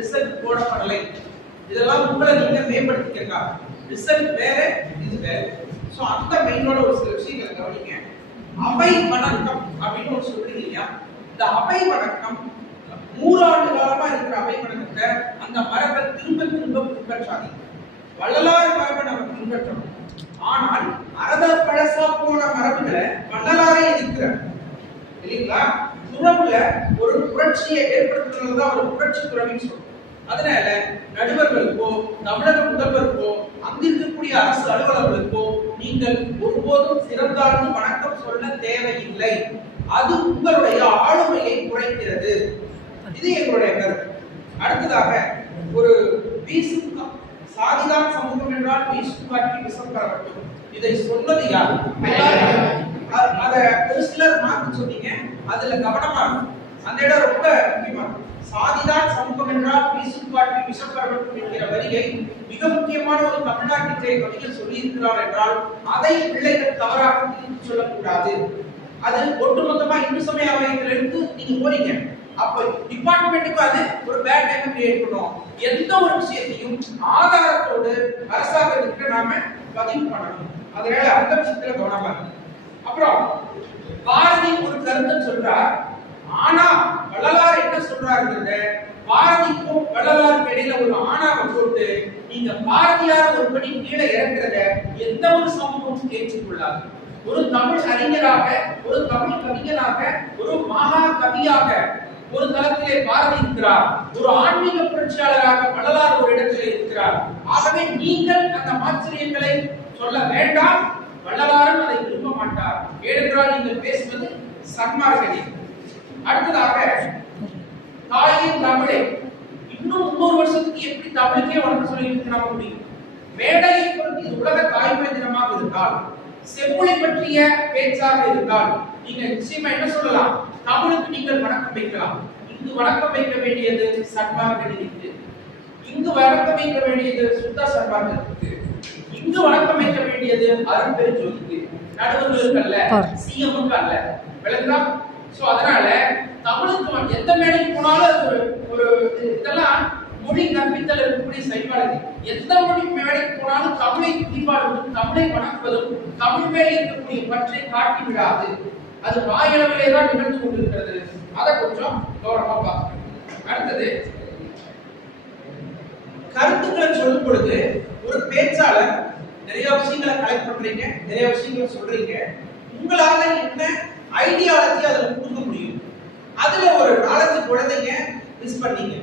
Result போடப்படலை. இதெல்லாம் உங்களை நீங்க மேம்படுத்திக்கா. ரிசல்ட் வேற, இது வேற. சோ அந்த மெயினோட ஒரு சில விஷயங்களை கவனிங்க. அவை வணக்கம் அப்படின்னு ஒரு சொல்றீங்க இல்லையா? இந்த அவை வணக்கம் 100 ஆண்டு காலமா இருக்கிற அவை வணக்கத்தை அந்த மரபை திரும்ப திரும்ப பின்பற்றாதீங்க. வள்ளலார் மரபை நம்ம பின்பற்றணும். ஆனால் அரப பழசா போன மரபுகளை வள்ளலாரே எதிர்க்கிறார் இல்லைங்களா? துறவுல ஒரு புரட்சியை ஏற்படுத்துறதுதான் ஒரு புரட்சி துறவின்னு சொல்றோம். அதனால நடுவர்களுக்கோ தமிழக முதல்வருக்கோ அங்கிருக்கக்கூடிய அரசு அலுவலர்களுக்கோ நீங்கள் ஒருபோதும் சிறந்தாழ்ந்து வணக்கம் சொல்ல தேவையில்லை. அது உங்களுடைய ஆளுமையை குறைக்கிறது. இது எங்களுடைய கருத்து. அடுத்ததாக ஒரு வீசும் சாதிதான் சமூகம் என்றால் வீசும் காட்டி விஷம் பரவட்டும். இதை சொன்னது யார்? அத ஒரு சிலர் மாற்றி சொன்னீங்க. அதுல கவனமா இருக்கும். அந்த இடம் ரொம்ப முக்கியமானது. சாதிதான் சமூகம் என்றால் வீசும் காட்டி விஷம் பரவட்டும் என்கிற வரியை மிக முக்கியமான ஒரு தமிழ்நாட்டிலே கவிஞர் சொல்லி இருக்கிறார் என்றால் அதை பிள்ளைகள் தவறாக திருப்பி சொல்லக்கூடாது. அது ஒட்டுமொத்தமா இந்து சமய அவையிலிருந்து நீங்க போறீங்க. அப்ப டிபார்ட்மெண்ட்டுக்கு அது ஒரு பேட் டைம் கிரியேட் பண்ணும். எந்த ஒரு விஷயத்தையும் ஆதாரத்தோடு அரசாங்கத்துக்கு நாம பதிவு பண்ணணும். அதனால அந்த விஷயத்துல கவனமா இருக்கு. அப்புறம் பாரதி ஒரு கருத்தை சொல்றார். ஆனா வள்ளலார் என்ன சொல்றாருங்கிறத பாரதிக்கும் வள்ளலாருக்கு இடையில ஒரு ஆணாவை போட்டு நீங்க பாரதியார் ஒரு படி கீழே இறக்குறத எந்த ஒரு சமூகமும் ஏற்றுக்கொள்ளாது. ஒரு தமிழ் அறிஞராக, ஒரு தமிழ் கவிஞராக, ஒரு மகா கவியாக ஒரு தளத்திலே பாரதி இருக்கிறார். ஒரு ஆன்மீக புரட்சியாளராக வள்ளலார் ஒரு இடத்திலே இருக்கிறார். ஆகவே நீங்கள் அந்த ஆச்சரியங்களை சொல்ல வேண்டாம். வள்ளலாரும் அதை விரும்ப மாட்டார். ஏனென்றால் நீங்கள் பேசுவது சன்மார்க்கத்தை. அடுத்ததாக தாயின் தமிழை இன்னும் 300 வருஷத்துக்கு எப்படி தமிழுக்கே வளர்த்து சொல்லி இருக்கிறாங்க முடியும்? மேடையை பொறுத்து இது உலக தாய்மொழி தினமாக இருந்தால், செம்மொழி பற்றிய பேச்சாக இருந்தால் நீங்க நிச்சயமா என்ன சொல்லலாம்? தமிழுக்கு நீங்கள் வணக்கம் வைக்கலாம். இங்கு வணக்கம் வைக்க வேண்டியது சன்மார்க்கத்திற்கு, இங்கு வணக்கம் வைக்க வேண்டியது சுத்த சன்மார்க்கத்திற்கு, இங்கு வணக்கம் வைக்க வேண்டியது அரும்பெருஞ்சோதிக்கு, நடுவர்களுக்கு அல்ல, சிஎம்முக்கு அல்ல. விளங்குதா? சோ அதனால தமிழுக்கு எந்த மேடைக்கு போனாலும் ஒரு இதெல்லாம் மொழி கற்பித்தல் இருக்கக்கூடிய சைக்காலஜி. எந்த மொழி மேடைக்கு போனாலும் தமிழை குறிப்பாடுவதும் தமிழை வணங்குவதும் தமிழ் மேலே இருக்கக்கூடிய பற்றை காட்டி விடாது. அது வாயளவிலே தான் நிகழ்ந்து கொண்டிருக்கிறது. அதை கொஞ்சம் கவனமா பார்க்கணும். அடுத்தது கருத்துக்களை சொல்லும் பொழுது ஒரு பேச்சாளர் நிறைய விஷயங்களை கலெக்ட் பண்றீங்க, நிறைய விஷயங்களை சொல்றீங்க. உங்களால என்ன ஐடியாலஜி அதுல கொடுக்க முடியும்? அதுல ஒரு 4 குழந்தைங்க மிஸ் பண்ணீங்க.